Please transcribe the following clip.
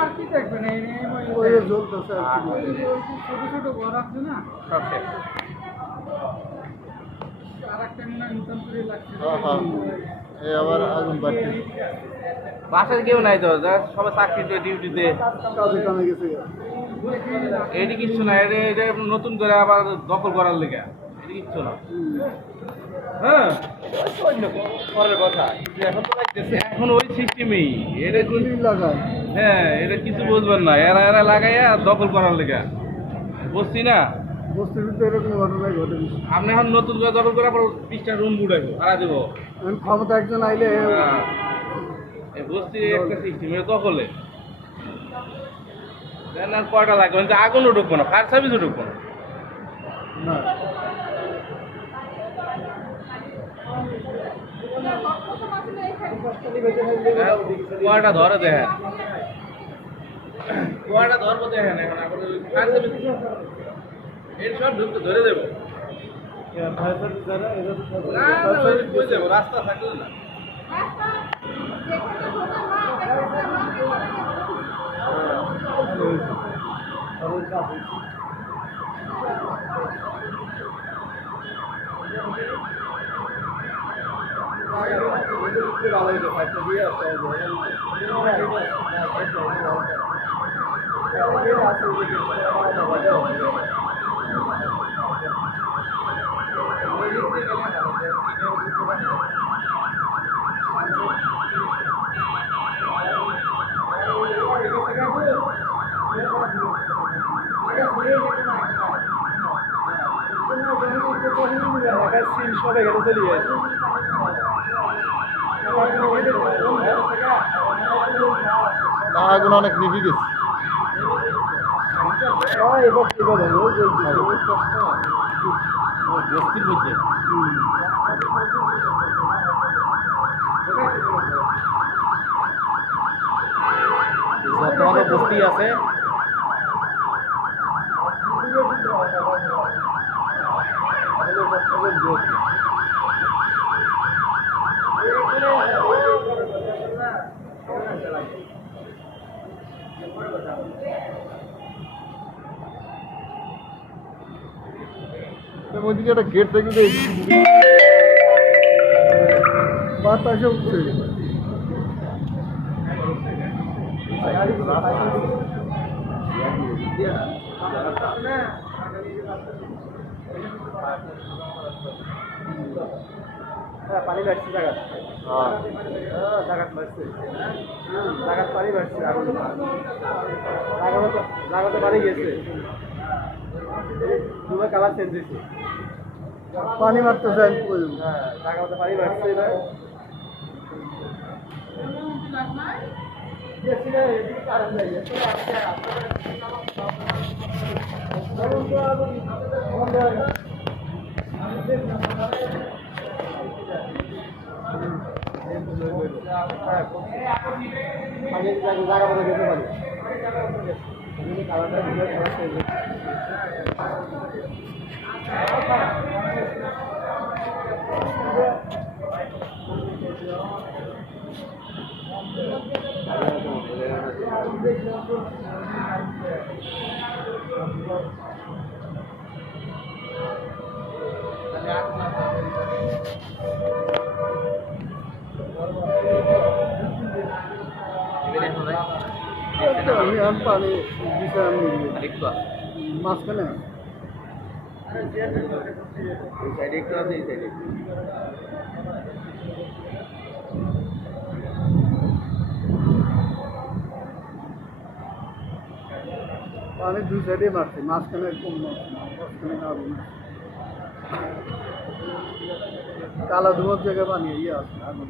আর কি দেখবেন এই ওই জ্বলতেছে আর কি। ছোট ছোট ঘর আছে না সব শেষ। আর একটা মনে হয় নতুন করে লাগছে হ্যাঁ হ্যাঁ এই আবার আগুন বাড়ছে বাসায় কেউ নাই তো, সবাই চাকরিতে ডিউটিতে। কাজে কামে গেছে এটি কিচ্ছু না, এটা নতুন করে আবার দখল করার লেগে, এটি কিচ্ছু না। হ্যাঁ পরের কথা এখন তো লাগতেছে এখন ওই সিস্টেমেই এটা এগুলি লাগায় হ্যাঁ, এটা কিছু বুঝবেন না, এরা এরা লাগাইয়া দখল করার লেগে বুঝছি না। বস্তির ভিতরে এরকম ঘটনাই ঘটে বেশি। আপনি এখন নতুন করে দখল করার পর 20টা রুম বুড়াইবো ভাড়া দেবো। এখন ক্ষমতা একজন আইলে হ্যাঁ, এই বস্তির একটা সিস্টেম, এটা দখলে দেন। আর কয়টা লাগবে, কিন্তু আগুনও ঢুকবো না, ফায়ার সার্ভিসও ঢুকবো না। না কয়টা ধরে দেখেন, কয়টা ধরবো দেখেন। এখন আবার ফায়ার সার্ভিস এর সব ঢুকতে ধরে দেবো ফায়ার সার্ভিস যারা এরা তো সব না, না, ওই কই যাবো, রাস্তা থাকলে না। আগুন অনেক নিভে গেছে বস্তির মধ্যে যত বড় বস্তি আছে ওইদিকে একটা গেট দেখলে বাতাসে উঠছে পানি বাড়ছে জায়গা জায়গা বাড়ছে জায়গা পানি বাড়ছে আগুন জায়গাতে বাড়ি গেছে দুবার কালার চেঞ্জ হয়েছে পানি মারতেছে আমি হ্যাঁ জায়গাতে পানি বাড়ছে এবার জায়গা বলে যেতে পারি কালারটা আমি আর পানি দিতে আমি একটু আছে, মাঝখানে এই সাইডে একটু আছে, এই সাইডে পানি দুই সাইডে মারছে মাঝখানে একদম মাঝখানে আগুন কালা ধোয়ার জায়গায় পানি ইয়ে আছে আগুন